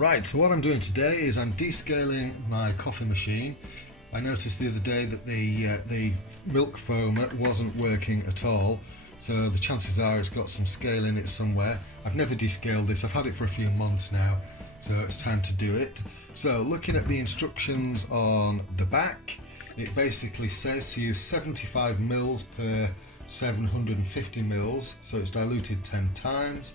Right, so what I'm doing today is I'm descaling my coffee machine. I noticed the other day that the milk foamer wasn't working at all, so the chances are it's got some scale in it somewhere. I've never descaled this, I've had it for a few months now, so it's time to do it. So looking at the instructions on the back, it basically says to use 75 mils per 750 mils, so it's diluted 10 times,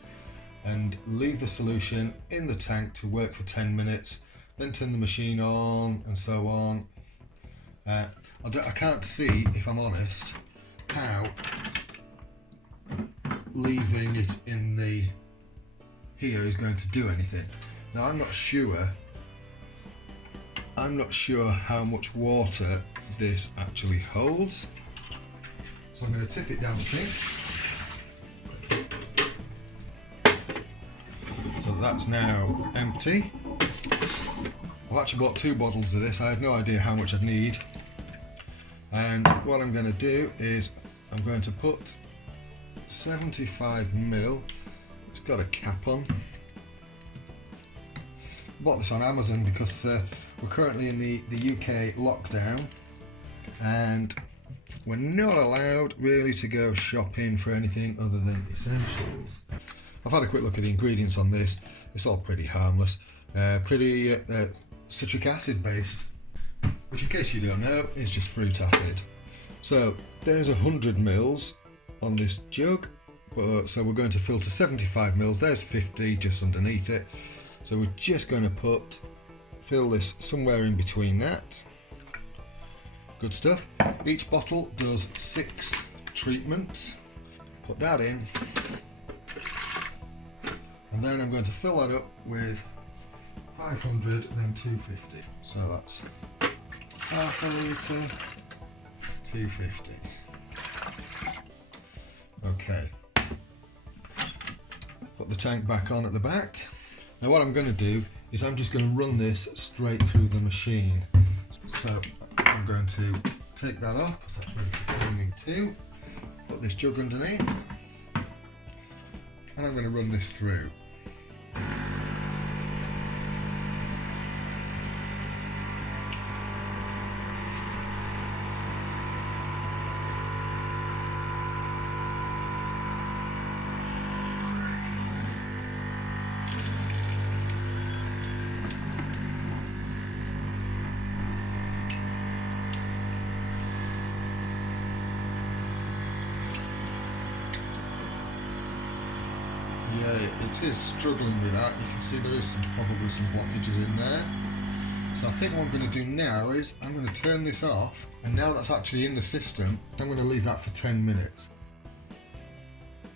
and leave the solution in the tank to work for 10 minutes, then turn the machine on and so on. I can't see, if I'm honest, how leaving it in the here is going to do anything. Now I'm not sure how much water this actually holds, so I'm going to tip it down the sink. So that's now empty. I've actually bought 2 bottles of this. I had no idea how much I'd need. And what I'm going to do is I'm going to put 75 ml. It's got a cap on. I bought this on Amazon because we're currently in the UK lockdown and we're not allowed really to go shopping for anything other than essentials. I've had a quick look at the ingredients on this. It's all pretty harmless, pretty citric acid based, which in case you don't know is just fruit acid. So there's 100 mils on this jug, so we're going to filter 75 mils. There's 50 just underneath it. So we're just going to fill this somewhere in between that. Good stuff. Each bottle does 6 treatments. Put that in. And then I'm going to fill that up with 500, then 250. So that's half a litre, 250. Okay. Put the tank back on at the back. Now what I'm going to do is I'm just going to run this straight through the machine. So I'm going to take that off because that's ready for cleaning too. Put this jug underneath. And I'm going to run this through. Yeah, it is struggling with that. You can see there is probably some blockages in there. So I think what I'm going to do now is I'm going to turn this off, and now that's actually in the system, I'm going to leave that for 10 minutes.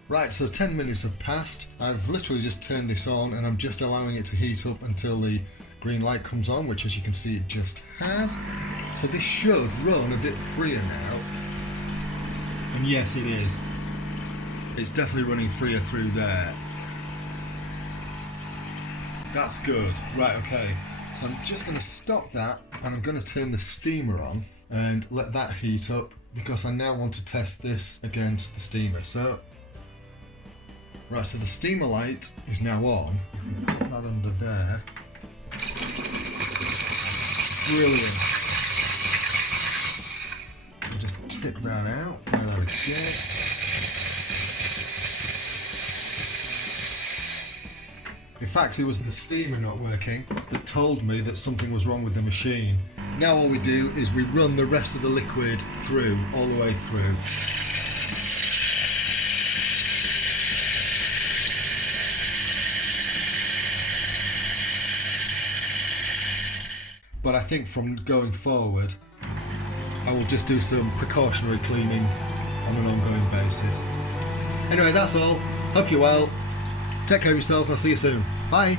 Right, so 10 minutes have passed. I've literally just turned this on and I'm just allowing it to heat up until the green light comes on, which as you can see it just has. So this should run a bit freer now. And yes, it is. It's definitely running freer through there. That's good. Right, okay. So I'm just going to stop that and I'm going to turn the steamer on and let that heat up because I now want to test this against the steamer. So, right, so the steamer light is now on. Put that under there. Brilliant. I'll just tip that out. Try that again. In fact, it was the steamer not working that told me that something was wrong with the machine. Now all we do is we run the rest of the liquid through, all the way through. But I think from going forward, I will just do some precautionary cleaning on an ongoing basis. Anyway, that's all. Hope you're well. Take care of yourself and I'll see you soon. Bye.